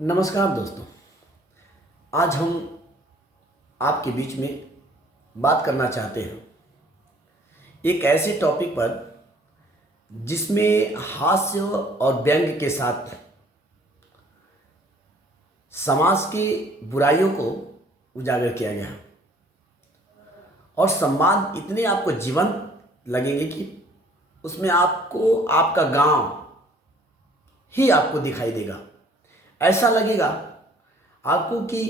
नमस्कार दोस्तों। आज हम आपके बीच में बात करना चाहते हैं एक ऐसे टॉपिक पर जिसमें हास्य और व्यंग के साथ समाज की बुराइयों को उजागर किया गया है और संवाद इतने आपको जीवंत लगेंगे कि उसमें आपको आपका गांव ही आपको दिखाई देगा। ऐसा लगेगा आपको कि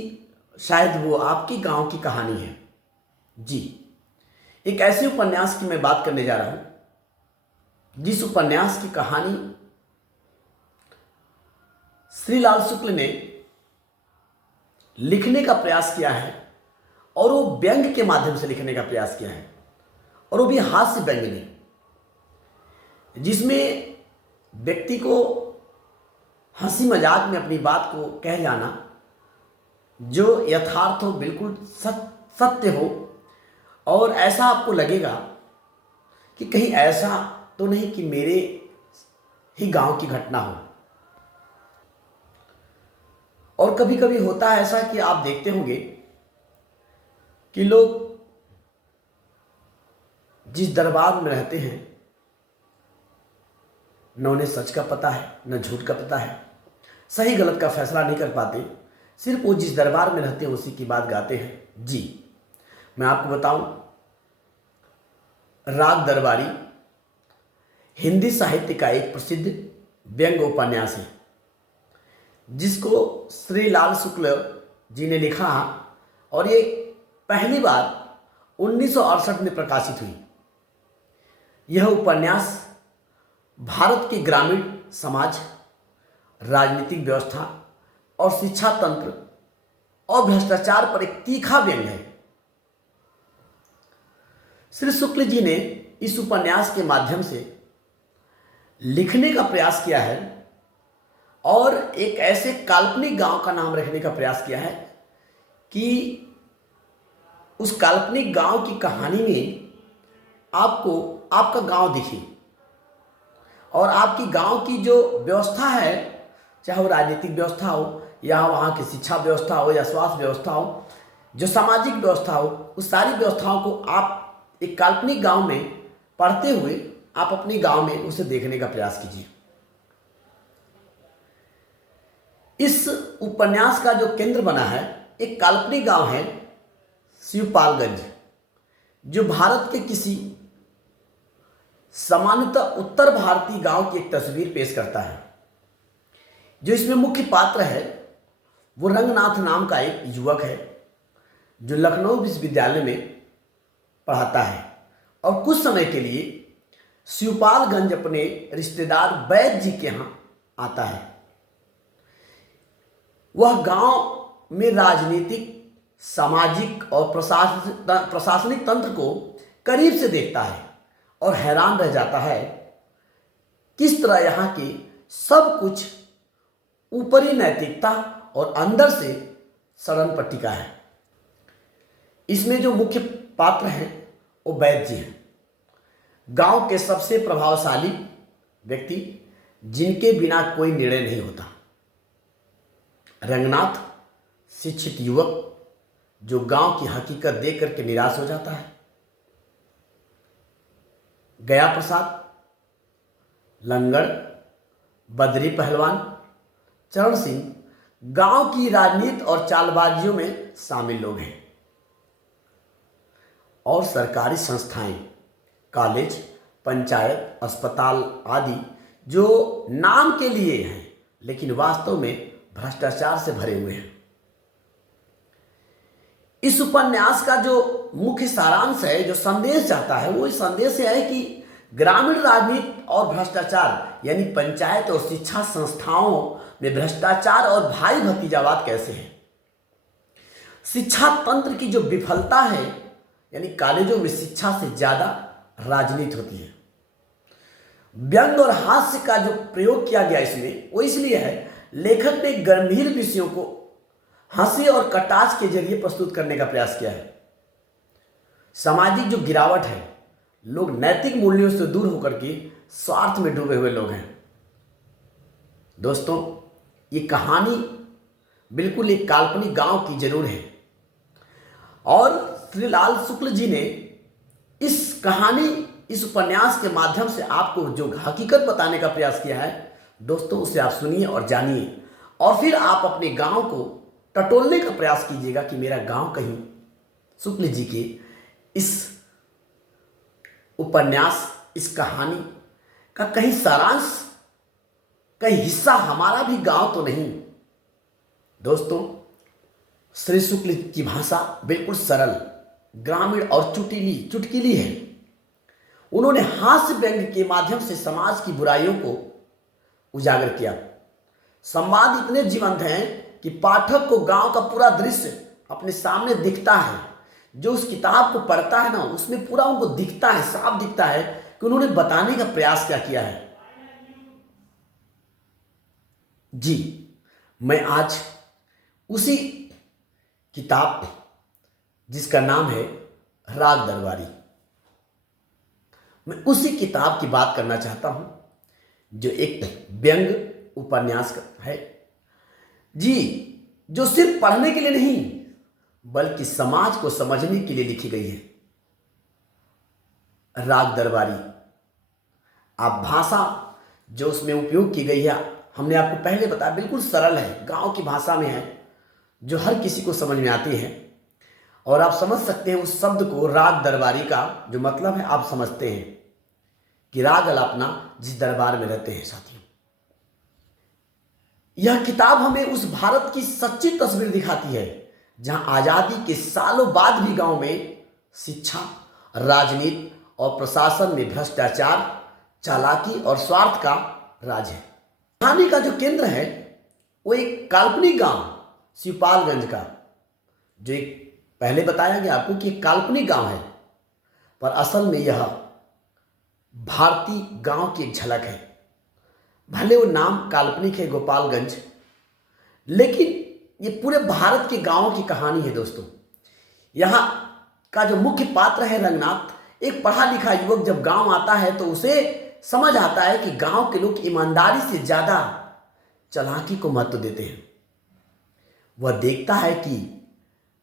शायद वो आपके गांव की कहानी है। जी, एक ऐसे उपन्यास की मैं बात करने जा रहा हूं जिस उपन्यास की कहानी श्रीलाल शुक्ल ने लिखने का प्रयास किया है और वो व्यंग के माध्यम से लिखने का प्रयास किया है और वो भी हास्य व्यंग ने, जिसमें व्यक्ति को हंसी मजाक में अपनी बात को कह जाना जो यथार्थ हो, बिल्कुल सत्य हो और ऐसा आपको लगेगा कि कहीं ऐसा तो नहीं कि मेरे ही गांव की घटना हो। और कभी कभी होता है ऐसा कि आप देखते होंगे कि लोग जिस दरबार में रहते हैं न उन्हें सच का पता है न झूठ का पता है, सही गलत का फैसला नहीं कर पाते, सिर्फ वो जिस दरबार में रहते हैं उसी की बात गाते हैं। जी, मैं आपको बताऊं, राग दरबारी हिंदी साहित्य का एक प्रसिद्ध व्यंग्य उपन्यास है जिसको श्रीलाल शुक्ल जी ने लिखा और ये पहली बार 1968 में प्रकाशित हुई। यह उपन्यास भारत के ग्रामीण समाज, राजनीतिक व्यवस्था और शिक्षा तंत्र और भ्रष्टाचार पर एक तीखा व्यंग्य है। श्री शुक्ल जी ने इस उपन्यास के माध्यम से लिखने का प्रयास किया है और एक ऐसे काल्पनिक गांव का नाम रखने का प्रयास किया है कि उस काल्पनिक गांव की कहानी में आपको आपका गांव दिखे और आपकी गांव की जो व्यवस्था है, चाहे वो राजनीतिक व्यवस्था हो या वहाँ की शिक्षा व्यवस्था हो या स्वास्थ्य व्यवस्था हो, जो सामाजिक व्यवस्था हो, उस सारी व्यवस्थाओं को आप एक काल्पनिक गांव में पढ़ते हुए आप अपने गांव में उसे देखने का प्रयास कीजिए। इस उपन्यास का जो केंद्र बना है एक काल्पनिक गांव है शिवपालगंज, जो भारत के किसी सामान्यतः उत्तर भारतीय गांव की एक तस्वीर पेश करता है। जो इसमें मुख्य पात्र है वो रंगनाथ नाम का एक युवक है जो लखनऊ विश्वविद्यालय में पढ़ाता है और कुछ समय के लिए शिवपालगंज अपने रिश्तेदार वैद्य जी के यहाँ आता है। वह गांव में राजनीतिक, सामाजिक और प्रशासनिक तंत्र को करीब से देखता है और हैरान रह जाता है किस तरह यहाँ की सब कुछ ऊपरी नैतिकता और अंदर से सड़न पर टिका है। इसमें जो मुख्य पात्र हैं वो वैद्य जी हैं, गांव के सबसे प्रभावशाली व्यक्ति जिनके बिना कोई निर्णय नहीं होता। रंगनाथ शिक्षित युवक जो गांव की हकीकत देख करके निराश हो जाता है। गया प्रसाद, लंगड़, बद्री पहलवान, चरण सिंह गांव की राजनीति और चालबाजियों में शामिल लोग हैं और सरकारी संस्थाएं, कॉलेज, पंचायत, अस्पताल आदि जो नाम के लिए हैं लेकिन वास्तव में भ्रष्टाचार से भरे हुए हैं। इस उपन्यास का जो मुख्य सारांश है, जो संदेश चाहता है, वो इस संदेश से है कि ग्रामीण राजनीति और भ्रष्टाचार यानी पंचायत और शिक्षा संस्थाओं में भ्रष्टाचार और भाई भतीजावाद कैसे है। शिक्षा तंत्र की जो विफलता है यानी कॉलेजों में शिक्षा से ज्यादा राजनीति होती है। व्यंग और हास्य का जो प्रयोग किया गया इसमें वो इसलिए है, लेखक ने गंभीर विषयों को हंसी और कटाक्ष के जरिए प्रस्तुत करने का प्रयास किया है। सामाजिक जो गिरावट है, लोग नैतिक मूल्यों से दूर होकर के स्वार्थ में डूबे हुए लोग हैं। दोस्तों, ये कहानी बिल्कुल एक काल्पनिक गांव की जरूर है। और श्री लाल शुक्ल जी ने इस कहानी, इस उपन्यास के माध्यम से आपको जो हकीकत बताने का प्रयास किया है दोस्तों, उसे आप सुनिए और जानिए, और फिर आप अपने गांव को टटोलने का प्रयास कीजिएगा कि मेरा गांव कहीं शुक्ल जी के इस उपन्यास, इस कहानी का कहीं सारांश, कहीं हिस्सा हमारा भी गांव तो नहीं। दोस्तों, श्री शुक्ल की भाषा बिल्कुल सरल, ग्रामीण और चुटकीली है। उन्होंने हास्य व्यंग के माध्यम से समाज की बुराइयों को उजागर किया। संवाद इतने जीवंत हैं कि पाठक को गांव का पूरा दृश्य अपने सामने दिखता है। जो उस किताब को पढ़ता है ना, उसमें पूरा उनको दिखता है, साफ दिखता है कि उन्होंने बताने का प्रयास क्या किया है। जी, मैं आज उसी किताब जिसका नाम है राग दरबारी, मैं उसी किताब की बात करना चाहता हूं, जो एक व्यंग उपन्यास है जी, जो सिर्फ पढ़ने के लिए नहीं बल्कि समाज को समझने के लिए लिखी गई है। राग दरबारी, आप भाषा जो उसमें उपयोग की गई है, हमने आपको पहले बताया, बिल्कुल सरल है, गांव की भाषा में है, जो हर किसी को समझ में आती है। और आप समझ सकते हैं उस शब्द को, राग दरबारी का जो मतलब है आप समझते हैं कि राग अलापना जिस दरबार में रहते हैं। साथियों, यह किताब हमें उस भारत की सच्ची तस्वीर दिखाती है जहां आजादी के सालों बाद भी गांव में शिक्षा, राजनीति और प्रशासन में भ्रष्टाचार, चालाकी और स्वार्थ का राज है। कहानी का जो केंद्र है वो एक काल्पनिक गांव शिवपालगंज का, जो एक पहले बताया गया आपको कि एक काल्पनिक गांव है, पर असल में यह भारतीय गांव की एक झलक है। भले वो नाम काल्पनिक है गोपालगंज, लेकिन ये पूरे भारत के गांवों की कहानी है दोस्तों। यहाँ का जो मुख्य पात्र है रंगनाथ, एक पढ़ा लिखा युवक जब गांव आता है तो उसे समझ आता है कि गांव के लोग ईमानदारी से ज्यादा चालाकी को महत्व देते हैं। वह देखता है कि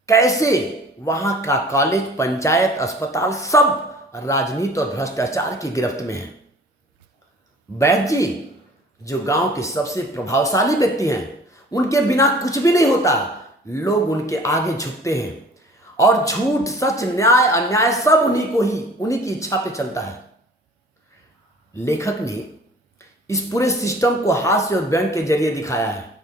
कैसे वहां का कॉलेज, पंचायत, अस्पताल सब राजनीति और भ्रष्टाचार की गिरफ्त में है। वैद्य जी, जो गांव के सबसे प्रभावशाली व्यक्ति हैं, उनके बिना कुछ भी नहीं होता। लोग उनके आगे झुकते हैं और झूठ, सच, न्याय, अन्याय सब उन्हीं की इच्छा पे चलता है। लेखक ने इस पूरे सिस्टम को हास्य और व्यंग के जरिए दिखाया है।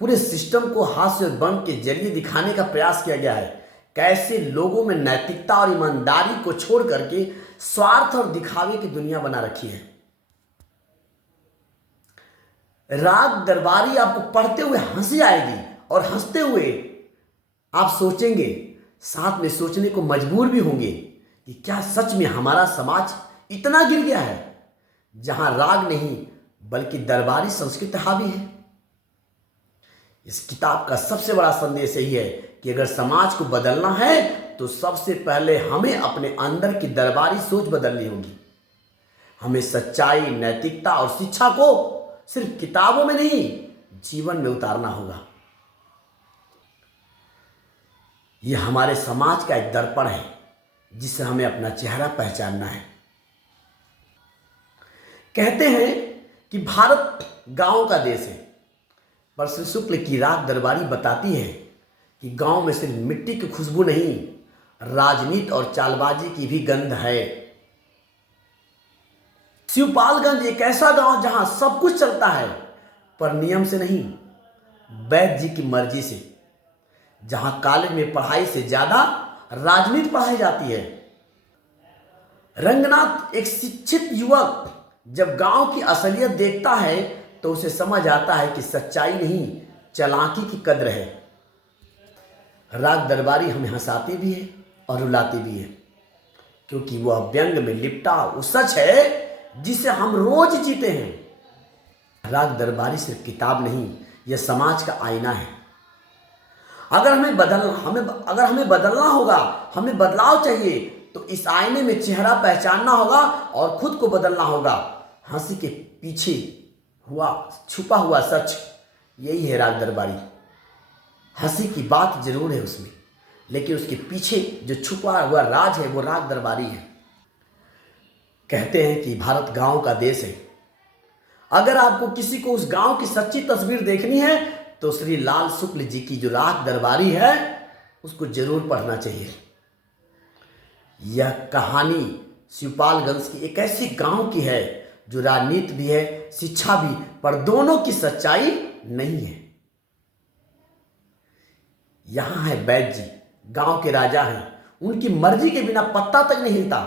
पूरे सिस्टम को हास्य और व्यंग के जरिए दिखाने का प्रयास किया गया है। कैसे लोगों में नैतिकता और ईमानदारी को छोड़ करके स्वार्थ और दिखावे की दुनिया बना रखी है। राग दरबारी आपको पढ़ते हुए हंसी आएगी और हंसते हुए आप सोचेंगे, साथ में सोचने को मजबूर भी होंगे कि क्या सच में हमारा समाज इतना गिर गया है जहां राग नहीं बल्कि दरबारी संस्कृति हावी है। इस किताब का सबसे बड़ा संदेश यही है कि अगर समाज को बदलना है तो सबसे पहले हमें अपने अंदर की दरबारी सोच बदलनी होगी। हमें सच्चाई, नैतिकता और शिक्षा को सिर्फ किताबों में नहीं, जीवन में उतारना होगा। यह हमारे समाज का एक दर्पण है जिससे हमें अपना चेहरा पहचानना है। कहते हैं कि भारत गांव का देश है, पर श्री शुक्ल की राग दरबारी बताती है कि गांव में सिर्फ मिट्टी की खुशबू नहीं, राजनीति और चालबाजी की भी गंध है। शिवपालगंज एक ऐसा गांव जहां सब कुछ चलता है, पर नियम से नहीं, वैद्य जी की मर्जी से। जहां कॉलेज में पढ़ाई से ज्यादा राजनीति पढ़ाई जाती है। रंगनाथ, एक शिक्षित युवक, जब गांव की असलियत देखता है तो उसे समझ आता है कि सच्चाई नहीं, चालाकी की कद्र है। राग दरबारी हमें हंसाती भी है और रुलाती भी है, क्योंकि वह व्यंग में लिपटा वो सच है जिसे हम रोज जीते हैं। राग दरबारी सिर्फ किताब नहीं, यह समाज का आईना है। अगर हमें बदलना होगा, हमें बदलाव चाहिए, तो इस आईने में चेहरा पहचानना होगा और खुद को बदलना होगा। हंसी के पीछे हुआ छुपा हुआ सच यही है राग दरबारी। हंसी की बात जरूर है उसमें, लेकिन उसके पीछे जो छुपा हुआ राज है वो राग दरबारी है। कहते हैं कि भारत गांव का देश है। अगर आपको किसी को उस गांव की सच्ची तस्वीर देखनी है तो श्री लाल शुक्ल जी की जो राग दरबारी है उसको जरूर पढ़ना चाहिए। यह कहानी शिवपालगंज की एक ऐसी गांव की है जो राजनीति भी है, शिक्षा भी, पर दोनों की सच्चाई नहीं है। यहां है वैद्य जी, गांव के राजा हैं, उनकी मर्जी के बिना पत्ता तक नहीं हिलता।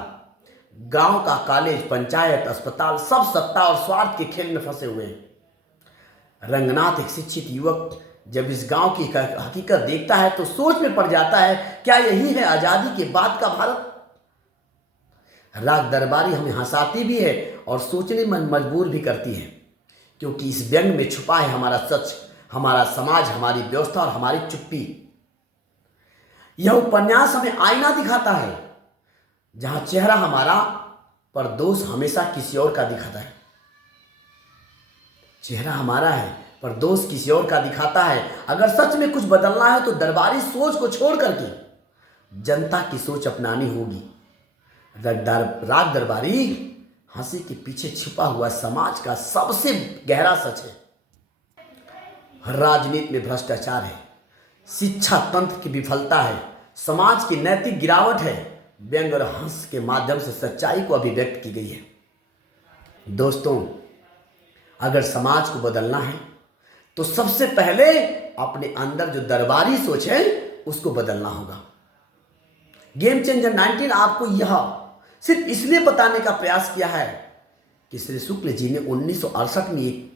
गांव का कॉलेज, पंचायत, अस्पताल सब सत्ता और स्वार्थ के खेल में फंसे हुए हैं। रंगनाथ एक शिक्षित युवक जब इस गांव की हकीकत देखता है तो सोच में पड़ जाता है, क्या यही है आजादी के बाद का भारत। राग दरबारी हमें हंसाती भी है और सोचने में मजबूर भी करती है, क्योंकि इस व्यंग में छुपा है हमारा सच, हमारा समाज, हमारी व्यवस्था और हमारी चुप्पी। यह उपन्यास हमें आईना दिखाता है जहां चेहरा हमारा पर दोष हमेशा किसी और का दिखाता है। चेहरा हमारा है पर दोष किसी और का दिखाता है। अगर सच में कुछ बदलना है तो दरबारी सोच को छोड़ करके जनता की सोच अपनानी होगी। राग दरबारी हंसी के पीछे छिपा हुआ समाज का सबसे गहरा सच है। राजनीति में भ्रष्टाचार है, शिक्षा तंत्र की विफलता है, समाज की नैतिक गिरावट है। व्यंग और हंस के माध्यम से सच्चाई को अभिव्यक्त की गई है। दोस्तों, अगर समाज को बदलना है तो सबसे पहले अपने अंदर जो दरबारी सोच है उसको बदलना होगा। गेम चेंजर 19 आपको यह सिर्फ इसलिए बताने का प्रयास किया है कि श्री शुक्ल जी ने 1968 में एक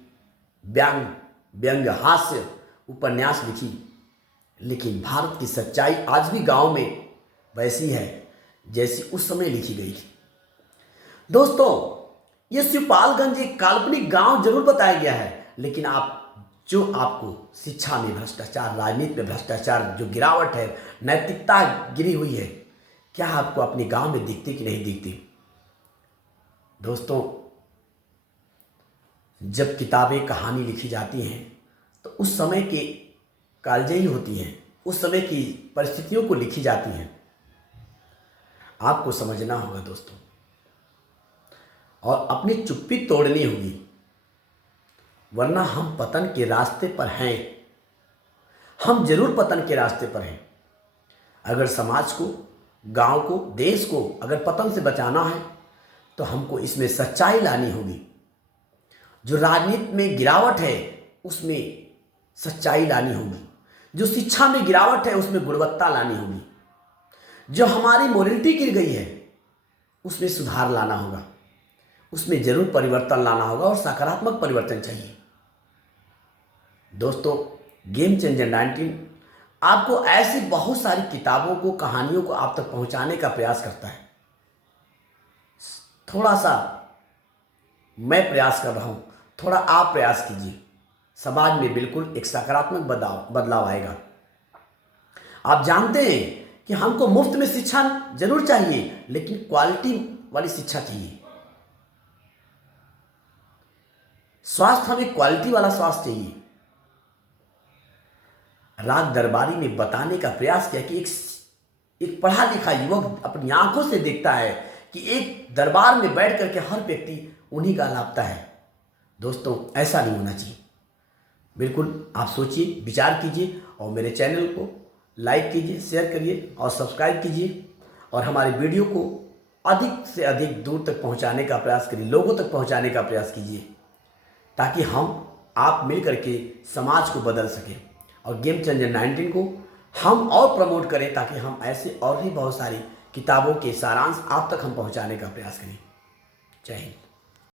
व्यंग हास्य उपन्यास लिखी, लेकिन भारत की सच्चाई आज भी गांव में वैसी है जैसी उस समय लिखी गई थी। दोस्तों, यह शिवपालगंज एक काल्पनिक गांव जरूर बताया गया है, लेकिन आपको शिक्षा में भ्रष्टाचार, राजनीति में भ्रष्टाचार, जो गिरावट है, नैतिकता गिरी हुई है, क्या आपको अपने गांव में दिखती कि नहीं दिखती। दोस्तों, जब किताबें, कहानी लिखी जाती हैं तो उस समय के कालजयी होती हैं, उस समय की परिस्थितियों को लिखी जाती हैं। आपको समझना होगा दोस्तों, और अपनी चुप्पी तोड़नी होगी, वरना हम पतन के रास्ते पर हैं। हम जरूर पतन के रास्ते पर हैं। अगर समाज को, गांव को, देश को अगर पतन से बचाना है तो हमको इसमें सच्चाई लानी होगी। जो राजनीति में गिरावट है उसमें सच्चाई लानी होगी। जो शिक्षा में गिरावट है उसमें गुणवत्ता लानी होगी। जो हमारी मोरलिटी गिर गई है उसमें सुधार लाना होगा, उसमें जरूर परिवर्तन लाना होगा और सकारात्मक परिवर्तन चाहिए। दोस्तों, गेम चेंजर 19 आपको ऐसी बहुत सारी किताबों को, कहानियों को आप तक पहुंचाने का प्रयास करता है। थोड़ा सा मैं प्रयास कर रहा हूं, थोड़ा आप प्रयास कीजिए, समाज में बिल्कुल एक सकारात्मक बदलाव आएगा। आप जानते हैं कि हमको मुफ्त में शिक्षा जरूर चाहिए, लेकिन क्वालिटी वाली शिक्षा चाहिए। स्वास्थ्य, हमें क्वालिटी वाला स्वास्थ्य चाहिए। राग दरबारी ने बताने का प्रयास किया कि एक पढ़ा लिखा युवक अपनी आंखों से देखता है कि एक दरबार में बैठ करके हर व्यक्ति उन्हीं का लापता है। दोस्तों, ऐसा नहीं होना चाहिए। बिल्कुल आप सोचिए, विचार कीजिए और मेरे चैनल को लाइक कीजिए, शेयर करिए और सब्सक्राइब कीजिए, और हमारी वीडियो को अधिक से अधिक दूर तक पहुंचाने का प्रयास करिए, लोगों तक पहुंचाने का प्रयास कीजिए, ताकि आप मिल करके समाज को बदल सकें और गेम चेंजर 19 को हम और प्रमोट करें, ताकि हम ऐसे और भी बहुत सारी किताबों के सारांश आप तक हम पहुंचाने का प्रयास करें। जय हिंद।